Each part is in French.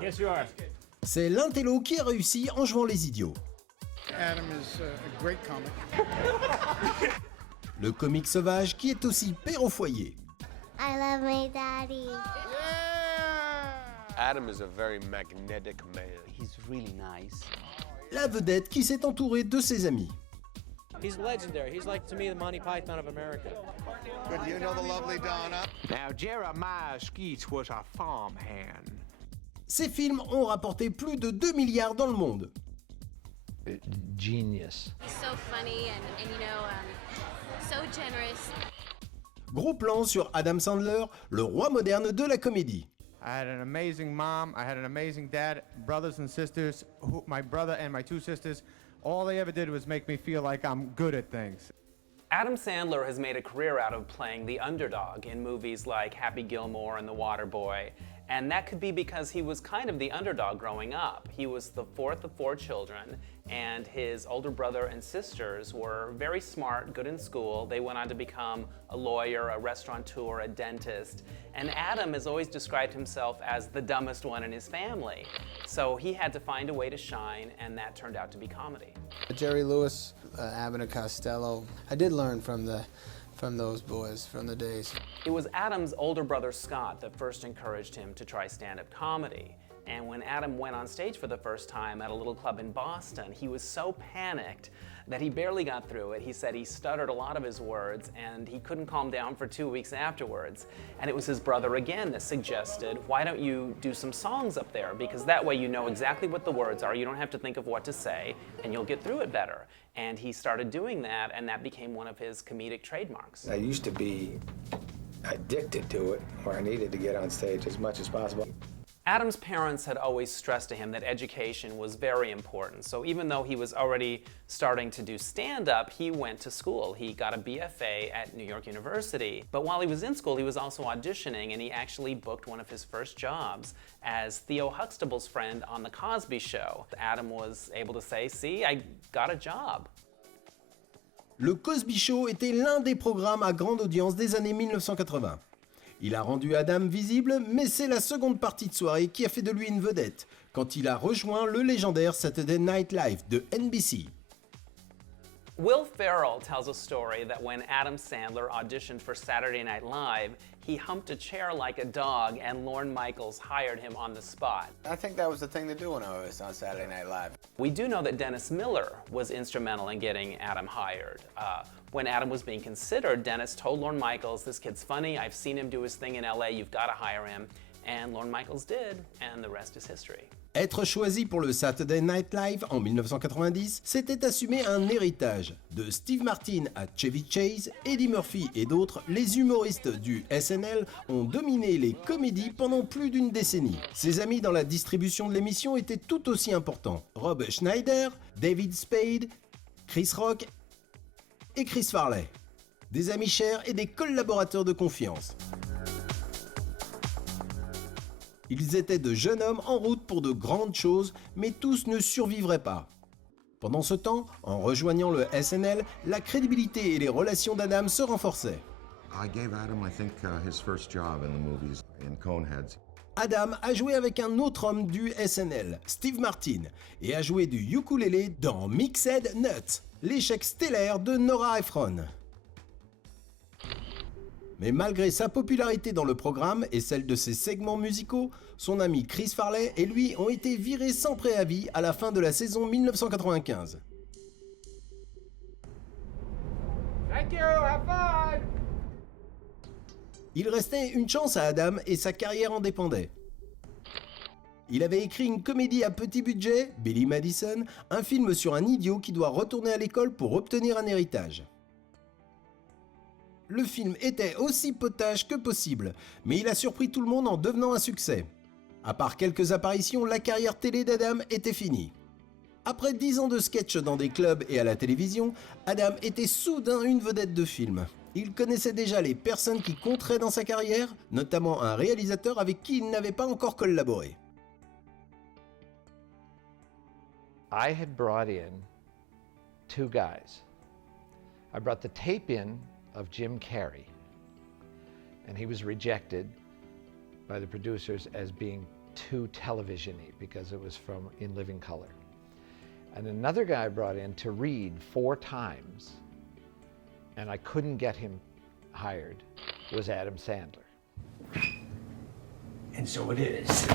Yes, you are. C'est l'intello qui a réussi en jouant les idiots. Adam is a great comic. Le comique sauvage qui est aussi père au foyer. I love my daddy. Adam is a very magnetic man. He's really nice. La vedette qui s'est entourée de ses amis. He's legendary. He's like, to me, the Monty Python of America. But you know the lovely Donna? Now, Jeremiah Skeets was a farmhand. Ces films ont rapporté plus de 2 milliards dans le monde. Genius. He's so funny and so generous. Gros plan sur Adam Sandler, le roi moderne de la comédie. I had an amazing mom, I had an amazing dad, brothers and sisters, my brother and my 2 sisters, all they ever did was make me feel like I'm good at things. Adam Sandler has made a career out of playing the underdog in movies like Happy Gilmore and The Waterboy, and that could be because he was kind of the underdog growing up. He was the 4th of 4 children, and his older brother and sisters were very smart, good in school. They went on to become a lawyer, a restaurateur, a dentist, and Adam has always described himself as the dumbest one in his family. So he had to find a way to shine, and that turned out to be comedy. Jerry Lewis, Abbott and Costello. I did learn from those boys, from the days. It was Adam's older brother Scott that first encouraged him to try stand-up comedy. And when Adam went on stage for the first time at a little club in Boston, he was so panicked that he barely got through it. He said he stuttered a lot of his words and he couldn't calm down for 2 weeks afterwards. And it was his brother again that suggested, why don't you do some songs up there? Because that way you know exactly what the words are, you don't have to think of what to say, and you'll get through it better. And he started doing that, and that became one of his comedic trademarks. I used to be addicted to it, where I needed to get on stage as much as possible. Adam's parents had always stressed to him that education was very important. So even though he was already starting to do stand-up, he went to school. He got a BFA at New York University. But while he was in school, he was also auditioning, and he actually booked one of his first jobs as Theo Huxtable's friend on The Cosby Show. Adam was able to say, see, I got a job. Le Cosby Show était l'un des programmes à grande audience des années 1980. Il a rendu Adam visible, mais c'est la seconde partie de soirée qui a fait de lui une vedette, quand il a rejoint le légendaire Saturday Night Live de NBC. Will Ferrell tells a story that when Adam Sandler auditioned for Saturday Night Live, he humped a chair like a dog and Lorne Michaels hired him on the spot. I think that was the thing to do when I was on Saturday Night Live. We do know that Dennis Miller was instrumental in getting Adam hired. When Adam was being considered, Dennis told Lorne Michaels, this kid's funny, I've seen him do his thing in LA, you've got to hire him. And Lorne Michaels did, and the rest is history. Être choisi pour le Saturday Night Live en 1990, c'était assumer un héritage. De Steve Martin à Chevy Chase, Eddie Murphy et d'autres, les humoristes du SNL ont dominé les comédies pendant plus d'une décennie. Ses amis dans la distribution de l'émission étaient tout aussi importants. Rob Schneider, David Spade, Chris Rock et Chris Farley. Des amis chers et des collaborateurs de confiance. Ils étaient de jeunes hommes en route pour de grandes choses, mais tous ne survivraient pas. Pendant ce temps, en rejoignant le SNL, la crédibilité et les relations d'Adam se renforçaient. I gave Adam, I think, his first job in the movies in Coneheads. Adam a joué avec un autre homme du SNL, Steve Martin, et a joué du ukulélé dans Mixed Nuts, l'échec stellaire de Nora Ephron. Mais malgré sa popularité dans le programme et celle de ses segments musicaux, son ami Chris Farley et lui ont été virés sans préavis à la fin de la saison 1995. Thank you, have fun! Il restait une chance à Adam et sa carrière en dépendait. Il avait écrit une comédie à petit budget, Billy Madison, un film sur un idiot qui doit retourner à l'école pour obtenir un héritage. Le film était aussi potage que possible, mais il a surpris tout le monde en devenant un succès. À part quelques apparitions, la carrière télé d'Adam était finie. Après 10 ans de sketch dans des clubs et à la télévision, Adam était soudain une vedette de film. Il connaissait déjà les personnes qui compteraient dans sa carrière, notamment un réalisateur avec qui il n'avait pas encore collaboré. I had brought in 2 guys. I brought the tape in of Jim Carrey, and he was rejected by the producers as being too television-y because it was from In Living Color. And another guy I brought in to read 4 times, and I couldn't get him hired, was Adam Sandler. And so it is.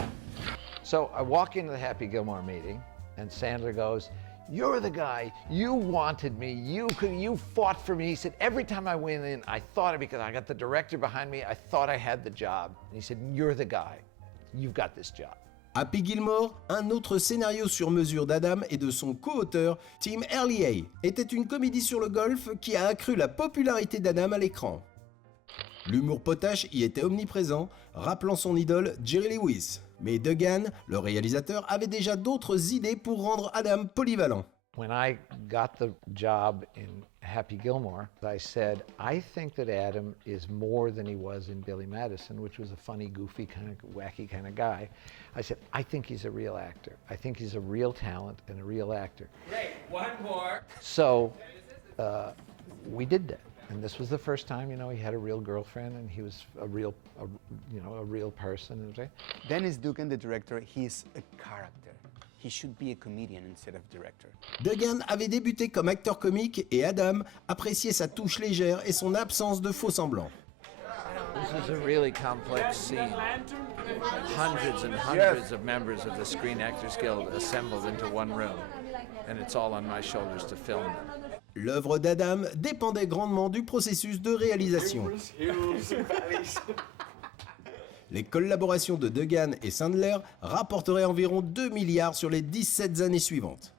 So I walk into the Happy Gilmore meeting, and Sandler goes, "You're the guy, you wanted me, you fought for me." He said, "Every time I went in, I thought, because I got the director behind me, I thought I had the job." And he said, "You're the guy, you've got this job." Happy Gilmore, un autre scénario sur mesure d'Adam et de son co-auteur, Tim Herlihy, était une comédie sur le golf qui a accru la popularité d'Adam à l'écran. L'humour potache y était omniprésent, rappelant son idole Jerry Lewis. Mais Duggan, le réalisateur, avait déjà d'autres idées pour rendre Adam polyvalent. When I got the job in Happy Gilmore, I said, I think that Adam is more than he was in Billy Madison, which was a funny, goofy, kind of wacky kind of guy. I said, I think he's a real actor. I think he's a real talent and a real actor. Great, one more. So we did that. And this was the first time, you know, he had a real girlfriend and he was a real person. Dennis Duggan, the director, he's a character. He should be a comedian instead of director. Duggan avait débuté comme acteur comique et Adam appréciait sa touche légère et son absence de faux-semblants. This is a really complex scene. Hundreds and hundreds of members of the Screen Actors Guild assembled into one room, and it's all on my shoulders to film them. L'œuvre d'Adam dépendait grandement du processus de réalisation. Les collaborations de Duggan et Sandler rapporteraient environ 2 milliards sur les 17 années suivantes.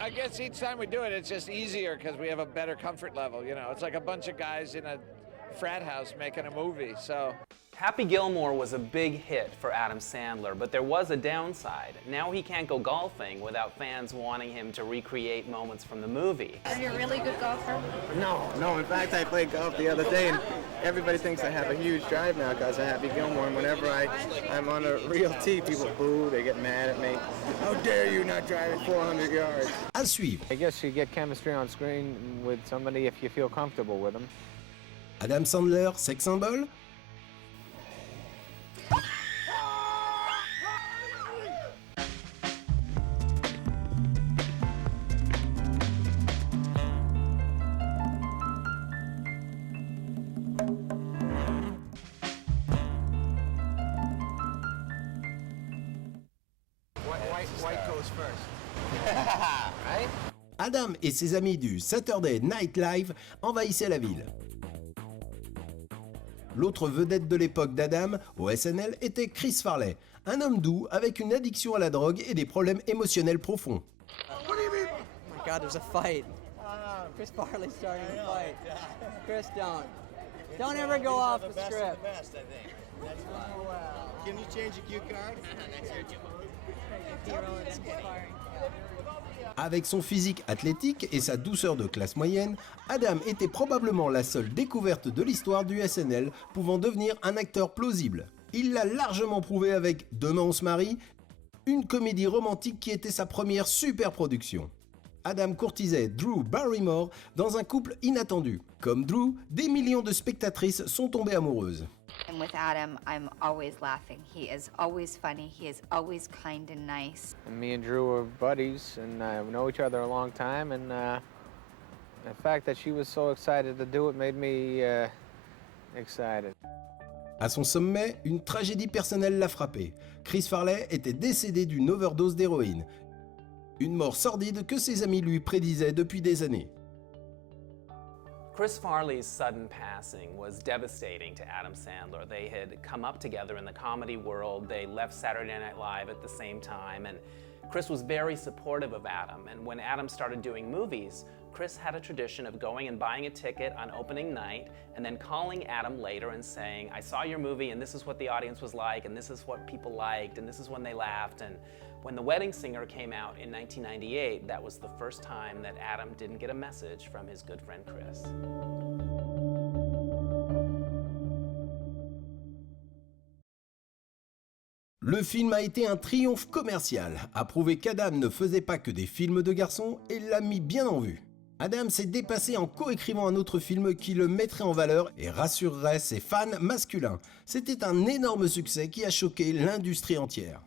I guess each time we do it, it's just easier because we have a better comfort level. You know, it's like a bunch of guys in a frat house making a movie. So Happy Gilmore was a big hit for Adam Sandler, but there was a downside. Now he can't go golfing without fans wanting him to recreate moments from the movie. Are you a really good golfer? No. In fact, I played golf the other day, and everybody thinks I have a huge drive now because of Happy Gilmore. And whenever I'm on a real tee, people boo, they get mad at me. How dare you not drive it 400 yards? À suivre. I guess you get chemistry on screen with somebody if you feel comfortable with them. Adam Sandler, sex symbole? White goes first. Right? Adam et ses amis du Saturday Night Live envahissaient la ville. L'autre vedette de l'époque d'Adam au SNL était Chris Farley, un homme doux avec une addiction à la drogue et des problèmes émotionnels profonds. What do you mean? Oh my God, there's a fight. Chris Farley's starting a fight. Chris, don't ever go off the script. Best, I think. Can you change a cue card? Avec son physique athlétique et sa douceur de classe moyenne, Adam était probablement la seule découverte de l'histoire du SNL pouvant devenir un acteur plausible. Il l'a largement prouvé avec Demain on se marie, une comédie romantique qui était sa première superproduction. Adam courtisait Drew Barrymore dans un couple inattendu. Comme Drew, des millions de spectatrices sont tombées amoureuses. And with Adam, I'm always laughing. He is always funny. He is always kind and nice. And me and Drew are buddies, and we know each other a long time. And the fact that she was so excited to do it made me excited. À son sommet, une tragédie personnelle l'a frappé. Chris Farley était décédé d'une overdose d'héroïne. Une mort sordide que ses amis lui prédisaient depuis des années. Chris Farley's sudden passing was devastating to Adam Sandler. They had come up together in the comedy world. They left Saturday Night Live at the same time, and Chris was very supportive of Adam. And when Adam started doing movies, Chris had a tradition of going and buying a ticket on opening night and then calling Adam later and saying, I saw your movie and this is what the audience was like and this is what people liked and this is when they laughed. And when The Wedding Singer came out in 1998, that was the first time that Adam didn't get a message from his good friend Chris. Le film a été un triomphe commercial, a prouvé qu'Adam ne faisait pas que des films de garçons et l'a mis bien en vue. Adam s'est dépassé en coécrivant un autre film qui le mettrait en valeur et rassurerait ses fans masculins. C'était un énorme succès qui a choqué l'industrie entière.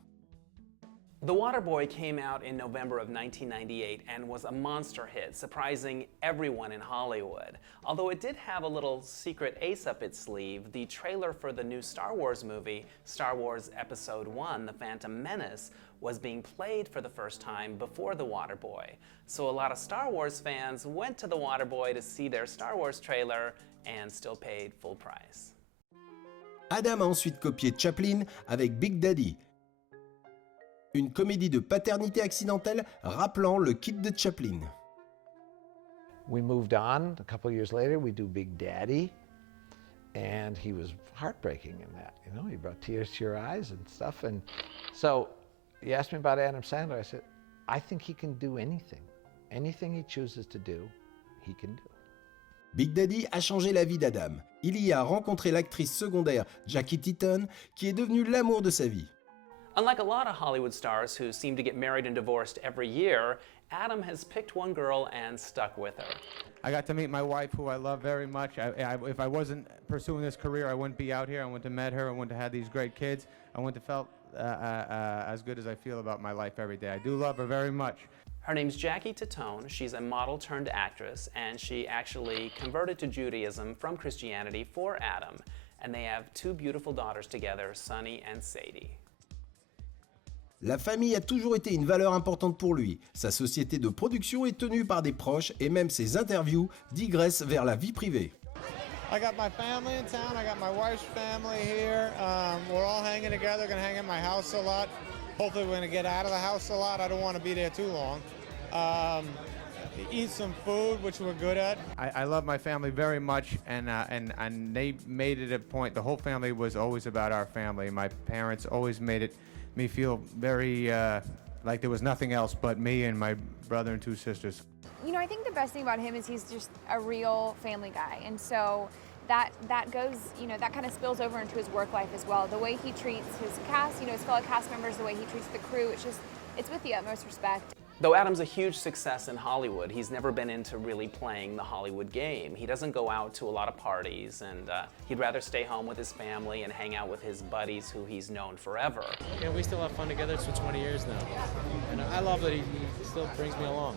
The Waterboy came out in November of 1998 and was a monster hit, surprising everyone in Hollywood. Although it did have a little secret ace up its sleeve, the trailer for the new Star Wars movie, Star Wars Episode I, The Phantom Menace, was being played for the first time before The Waterboy. So a lot of Star Wars fans went to The Waterboy to see their Star Wars trailer and still paid full price. Adam a ensuite copié Chaplin avec Big Daddy, une comédie de paternité accidentelle rappelant le kit de Chaplin. We moved on. A couple of years later, we do Big Daddy, and he was heartbreaking in that. You know, he brought tears to your eyes and stuff. And so, you asked me about Adam Sandler. I said, I think he can do anything. Anything he chooses to do, he can do. Big Daddy a changé la vie d'Adam. Il y a rencontré l'actrice secondaire Jackie Teaton, qui est devenue l'amour de sa vie. Unlike a lot of Hollywood stars who seem to get married and divorced every year, Adam has picked one girl and stuck with her. I got to meet my wife, who I love very much. If I wasn't pursuing this career, I wouldn't be out here. I wouldn't have met her. I wouldn't have had these great kids. I wouldn't have felt as good as I feel about my life every day. I do love her very much. Her name's Jackie Teaton. She's a model turned actress, and she actually converted to Judaism from Christianity for Adam. And they have two beautiful daughters together, Sunny and Sadie. La famille a toujours été une valeur importante pour lui. Sa société de production est tenue par des proches et même ses interviews digressent vers la vie privée. I got my family in town. I got my wife's family here. We're all hanging together. Going to hang in my house a lot. Hopefully we're going to get out of the house a lot. I don't want to be there too long. Eat some food, which we're good at. I love my family very much, and they made it a point. The whole family was always about our family. My parents always made me feel very like there was nothing else but me and my brother and two sisters. You know, I think the best thing about him is he's just a real family guy, and so that goes, you know, that kind of spills over into his work life as well. The way he treats his cast, you know, his fellow cast members, the way he treats the crew, it's with the utmost respect. Though Adam's a huge success in Hollywood, he's never been into really playing the Hollywood game. He doesn't go out to a lot of parties, and he'd rather stay home with his family and hang out with his buddies who he's known forever. You know, we still have fun together. It's for 20 years now. And I love that he still brings me along.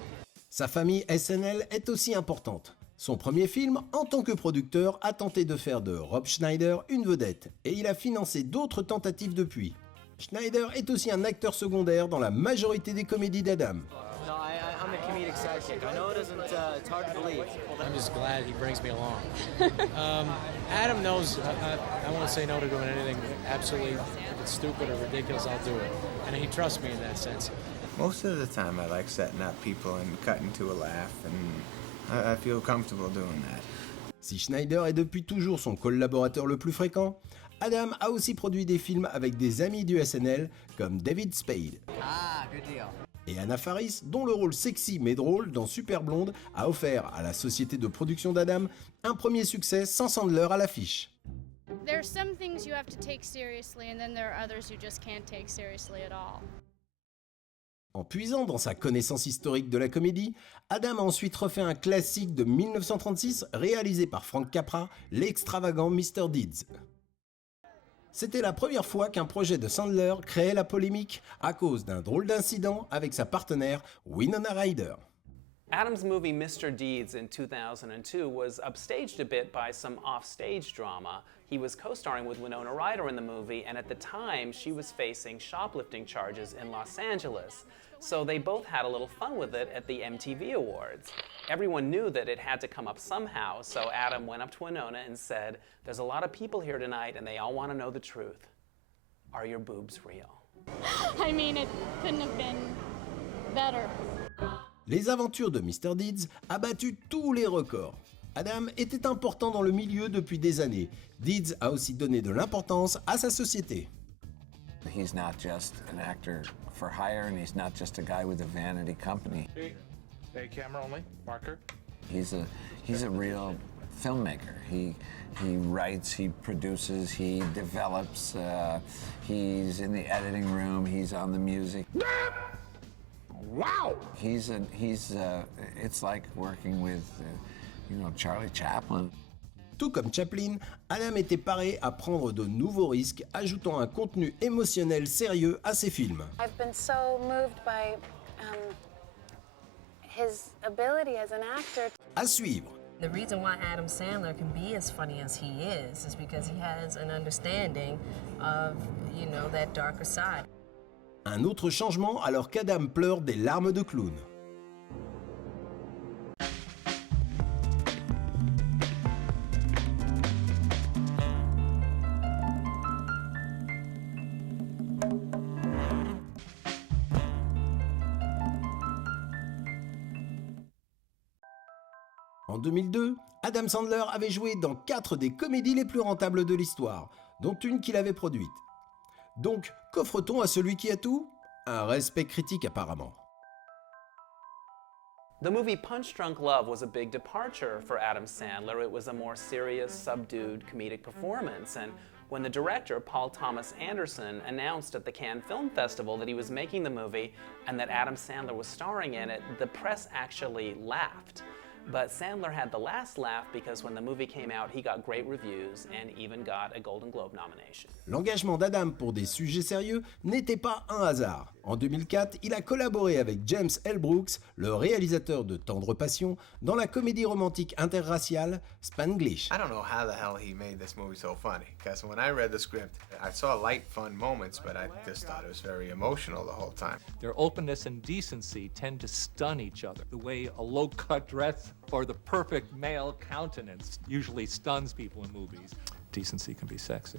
Sa famille SNL est aussi importante. Son premier film, en tant que producteur, a tenté de faire de Rob Schneider une vedette, et il a financé d'autres tentatives depuis. Schneider est aussi un acteur secondaire dans la majorité des comédies d'Adam. No, I'm a comedic sidekick. I know it's hard to believe. I'm just glad he brings me along. Adam knows I won't say no to doing anything absolutely, if it's stupid or ridiculous, I'll do it. And he trusts me in that sense. Most of the time I like setting up people and cutting to a laugh, and I feel comfortable doing that. Si Schneider est depuis toujours son collaborateur le plus fréquent, Adam a aussi produit des films avec des amis du SNL comme David Spade. Ah, good deal. Et Anna Faris, dont le rôle sexy mais drôle dans Super Blonde a offert à la société de production d'Adam un premier succès sans Sandler à l'affiche. There's some things you have to take seriously and then there are others you just can't take seriously at all. En puisant dans sa connaissance historique de la comédie, Adam a ensuite refait un classique de 1936 réalisé par Frank Capra, l'extravagant Mr. Deeds. C'était la première fois qu'un projet de Sandler créait la polémique à cause d'un drôle d'incident avec sa partenaire Winona Ryder. Adam's movie Mr. Deeds in 2002 was upstaged a bit by some offstage drama. He was co-starring with Winona Ryder in the movie, and at the time she was facing shoplifting charges in Los Angeles. So they both had a little fun with it at the MTV Awards. Everyone knew that it had to come up somehow, so Adam went up to Winona and said, "There's a lot of people here tonight and they all want to know the truth. Are your boobs real?" I mean, it couldn't have been better. Les aventures de Mr. Deeds a battu tous les records. Adam était important dans le milieu depuis des années. Deeds a aussi donné de l'importance à sa société. He's not just an actor for hire, and he's not just a guy with a vanity company. Hey, camera only. Marker. He's a real filmmaker. He writes, he produces, he develops. He's in the editing room. He's on the music. wow. It's like working with, Charlie Chaplin. Tout comme Chaplin, Adam était paré à prendre de nouveaux risques, ajoutant un contenu émotionnel sérieux à ses films. I've been so moved by his ability as an actor. À suivre. The reason why Adam Sandler can be as funny as he is because he has an understanding of, that darker side. Un autre changement alors qu'Adam pleure des larmes de clown. En 2002, Adam Sandler avait joué dans 4 des comédies les plus rentables de l'histoire, dont une qu'il avait produite. Donc, qu'offre-t-on à celui qui a tout? Un respect critique apparemment. The movie Punch Drunk Love was a big departure for Adam Sandler. It was a more serious, subdued, comedic performance. And when the director, Paul Thomas Anderson, announced at the Cannes Film Festival that he was making the movie and that Adam Sandler was starring in it, the press actually laughed. But Sandler had the last laugh because when the movie came out, he got great reviews and even got a Golden Globe nomination. L'engagement d'Adam pour des sujets sérieux n'était pas un hasard. En 2004, il a collaboré avec James L. Brooks, le réalisateur de Tendre Passion, dans la comédie romantique interraciale Spanglish. I don't know how the hell he made this movie so funny, because when I read the script, I saw light, fun moments, but I just thought it was very emotional the whole time. Their openness and decency tend to stun each other. The way a low-cut dress or the perfect male countenance usually stuns people in movies. Decency can be sexy.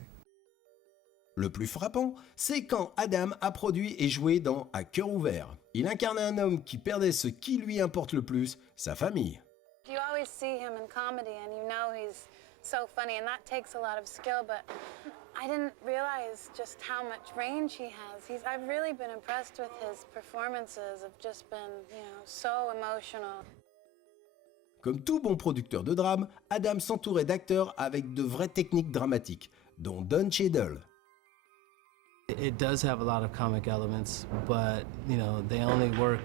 Le plus frappant, c'est quand Adam a produit et joué dans À cœur ouvert. Il incarnait un homme qui perdait ce qui lui importe le plus, sa famille. You always see him in comedy and he's so funny and that takes a lot of skill, but I didn't realize just how much range he has. I've really been impressed with his performances. Have just been, so emotional. Comme tout bon producteur de drame, Adam s'entourait d'acteurs avec de vraies techniques dramatiques, dont Don Cheadle. It does have a lot of comic elements, but they only work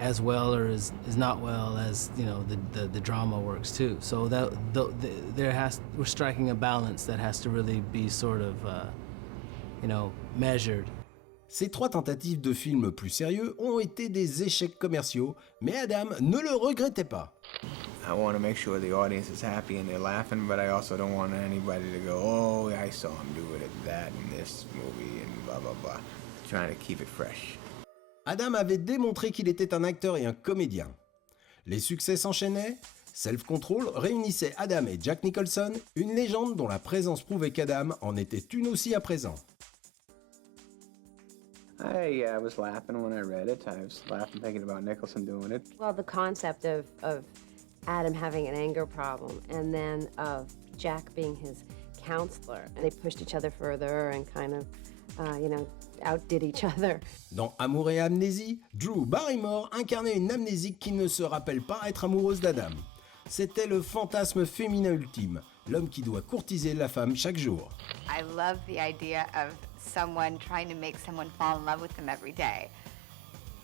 as well or as not well as the drama works too. So we're striking a balance that has to really be sort of measured. Ces 3 tentatives de films plus sérieux ont été des échecs commerciaux, mais Adam ne le regrettait pas. I want to make sure the audience is happy and they're laughing, but I also don't want anybody to go, oh, I saw him do it at that in this movie and blah, blah, blah. Trying to keep it fresh. Adam avait démontré qu'il était un acteur et un comédien. Les succès s'enchaînaient. Self Control réunissait Adam et Jack Nicholson, une légende dont la présence prouvait qu'Adam en était une aussi à présent. I was laughing when I read it. I was laughing thinking about Nicholson doing it. Well, the concept of Adam having an anger problem and then of Jack being his counselor. And they pushed each other further and kind of, outdid each other. Dans Amour et Amnésie, Drew Barrymore incarnait une amnésique qui ne se rappelle pas être amoureuse d'Adam. C'était le fantasme féminin ultime, l'homme qui doit courtiser la femme chaque jour. I love the idea of someone trying to make someone fall in love with them every day.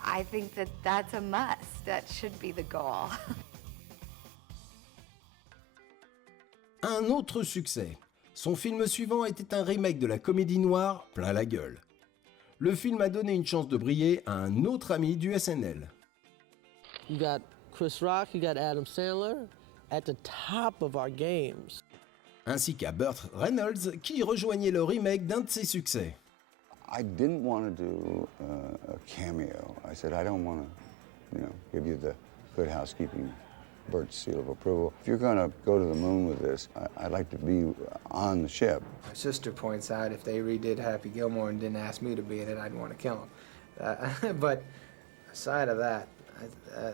I think that's a must. That should be the goal. Un autre succès. Son film suivant était un remake de la comédie noire Plein la gueule. Le film a donné une chance de briller à un autre ami du SNL. You got Chris Rock, you got Adam Sandler at the top of our games. Ainsi qu'à Burt Reynolds qui rejoignait le remake d'un de ses succès. I didn't want to do a cameo. I said, I don't want to, give you the Good Housekeeping Burt seal of approval. If you're going to go to the moon with this, I'd like to be on the ship. My sister points out if they redid Happy Gilmore and didn't ask me to be in it, I'd want to kill him. But aside of that,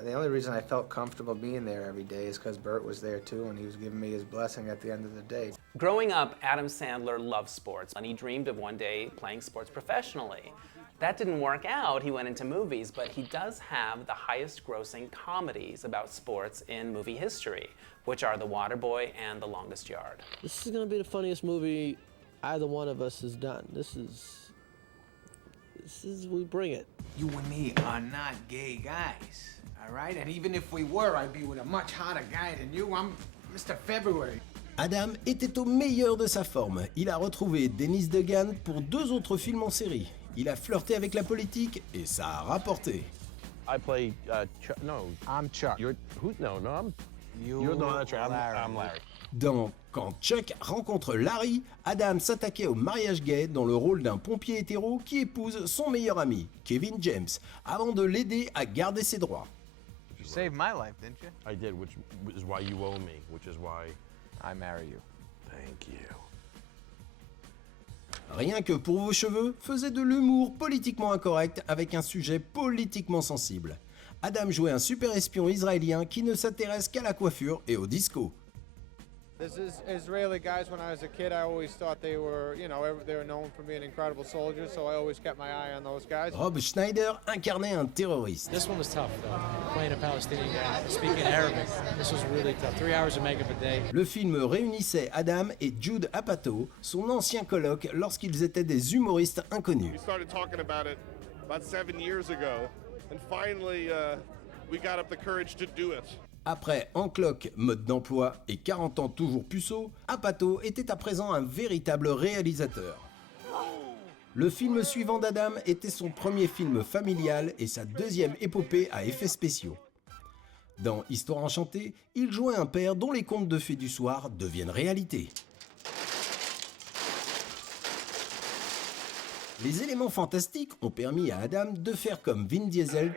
the only reason I felt comfortable being there every day is because Burt was there too, and he was giving me his blessing at the end of the day. Growing up, Adam Sandler loved sports, and he dreamed of one day playing sports professionally. That didn't work out. He went into movies, but he does have the highest grossing comedies about sports in movie history, which are The Waterboy and The Longest Yard. This is going to be the funniest movie either one of us has done. This is we bring it. You and me are not gay guys, all right? And even if we were, I'd be with a much hotter guy than you. I'm Mr. February. Adam était au meilleur de sa forme. Il a retrouvé Dennis Dugan pour 2 autres films en série. Il a flirté avec la politique et ça a rapporté. I play Chuck. No, I'm Chuck. You're who? No, I'm. You're no, that's right. I'm Larry. Dans Quand Chuck rencontre Larry, Adam s'attaquait au mariage gay dans le rôle d'un pompier hétéro qui épouse son meilleur ami, Kevin James, avant de l'aider à garder ses droits. You saved my life, didn't you? I did, which is why you owe me, which is why I marry you. Thank you. Rien que pour vos cheveux faisait de l'humour politiquement incorrect avec un sujet politiquement sensible. Adam jouait un super espion israélien qui ne s'intéresse qu'à la coiffure et au disco. This is Israeli guys. When I was a kid, I always thought they were, they were known for being incredible soldiers, so I always kept my eye on those guys. Rob Schneider incarnait un terroriste. This one was tough, though. Playing a Palestinian guy, speaking Arabic. This was really tough. 3 hours of makeup a day. Le film réunissait Adam et Judd Apatow, son ancien coloc, lorsqu'ils étaient des humoristes inconnus. We started talking about it about 7 years ago, and finally we got up the courage to do it. Après Encloque, mode d'emploi et 40 ans toujours puceau, Apatow était à présent un véritable réalisateur. Le film suivant d'Adam était son premier film familial et sa deuxième épopée à effets spéciaux. Dans Histoire enchantée, il jouait un père dont les contes de fées du soir deviennent réalité. Les éléments fantastiques ont permis à Adam de faire comme Vin Diesel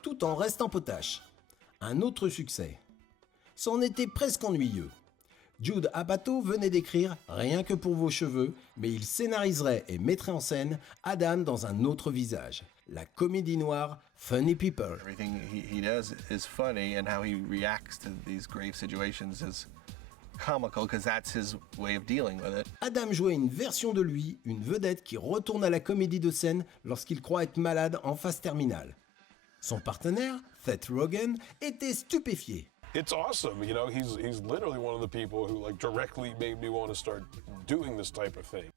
tout en restant potache. Un autre succès. C'en était presque ennuyeux. Judd Apatow venait d'écrire Rien que pour vos cheveux, mais il scénariserait et mettrait en scène Adam dans un autre visage. La comédie noire Funny People. Everything he does is funny, and how he reacts to these grave situations is comical, because that's his way of dealing with it. Adam jouait une version de lui, une vedette qui retourne à la comédie de scène lorsqu'il croit être malade en phase terminale. Son partenaire, Seth Rogen, était stupéfié. It's awesome, he's literally one of the people who directly made me want to start doing this type of thing.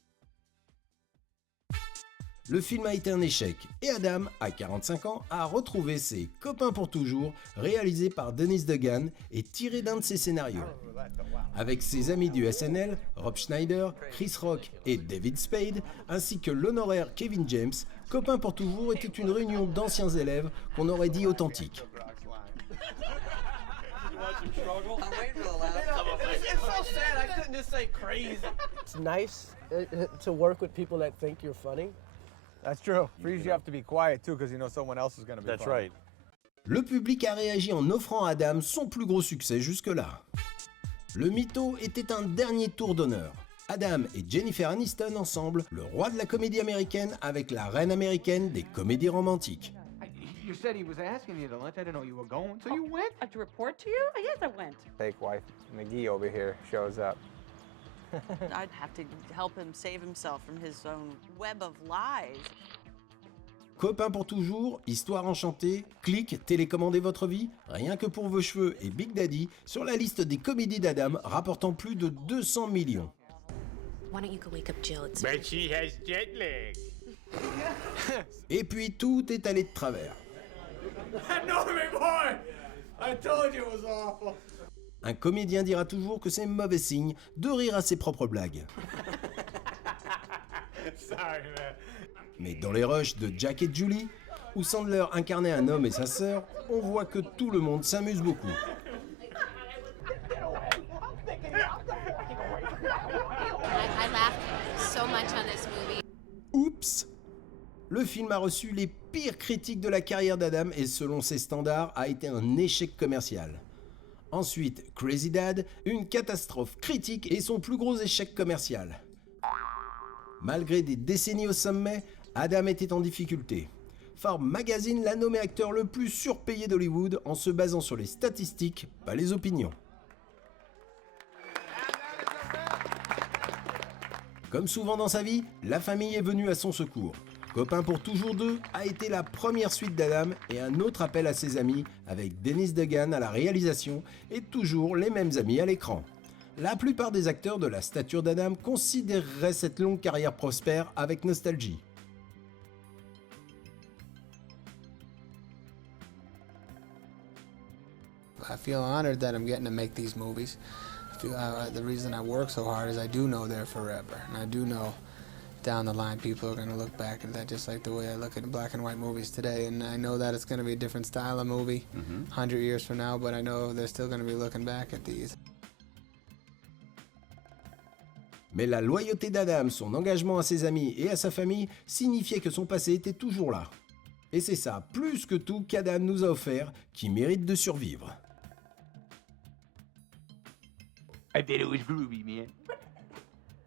Le film a été un échec et Adam, à 45 ans, a retrouvé ses Copains pour toujours, réalisé par Dennis Dugan et tiré d'un de ses scénarios. Avec ses amis du SNL, Rob Schneider, Chris Rock et David Spade, ainsi que l'honoraire Kevin James, Copains pour toujours était une réunion d'anciens élèves qu'on aurait dit authentique. It's nice to work with people that think you're funny. That's true. For you have to be quiet too, because someone else is going to be. That's right. Le public a réagi en offrant à Adam son plus gros succès jusque-là. Le mytho était un dernier tour d'honneur. Adam et Jennifer Aniston ensemble, le roi de la comédie américaine avec la reine américaine des comédies romantiques. You said he was asking you to lunch. I didn't know you were going, so you went. To report to you? Yes, I went. Fake wife McGee over here shows up. I'd have to help him save himself from his own web of lies. Copains pour toujours, Histoire enchantée, Click, Télécommandez votre vie, Rien que pour vos cheveux et Big Daddy sur la liste des comédies d'Adam rapportant plus de 200 millions. Why don't you go wake up Jill? It's But she has jet lag. Et puis tout est allé de travers. Norman boy, I told you it was awful. Un comédien dira toujours que c'est mauvais signe de rire à ses propres blagues. Sorry, man. Mais dans les rushs de Jack et Julie, où Sandler incarnait un homme et sa sœur, on voit que tout le monde s'amuse beaucoup. I laughed so much on this movie. Oups! Le film a reçu les pires critiques de la carrière d'Adam et selon ses standards a été un échec commercial. Ensuite, Crazy Dad, une catastrophe critique et son plus gros échec commercial. Malgré des décennies au sommet, Adam était en difficulté. Forbes Magazine l'a nommé acteur le plus surpayé d'Hollywood en se basant sur les statistiques, pas les opinions. Comme souvent dans sa vie, la famille est venue à son secours. Copains pour toujours 2 a été la première suite d'Adam et un autre appel à ses amis avec Dennis Dugan à la réalisation et toujours les mêmes amis à l'écran. La plupart des acteurs de la stature d'Adam considéreraient cette longue carrière prospère avec nostalgie. I feel honored that I'm getting to make these movies. I feel the reason I work so hard is I do know they're forever, and I do know down the line people are going to look back at that just like the way I look at black and white movies today. And I know that it's going to be a different style of movie 100 years from now, but I know they're still going to be looking back at these. Mais la loyauté d'Adam, son engagement à ses amis et à sa famille signifiait que son passé était toujours là. Et c'est ça, plus que tout, qu'Adam nous a offert, qui mérite de survivre. I bet it was groovy, man.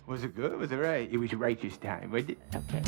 Was it good? Was it right? It was righteous time, wasn't it? Okay.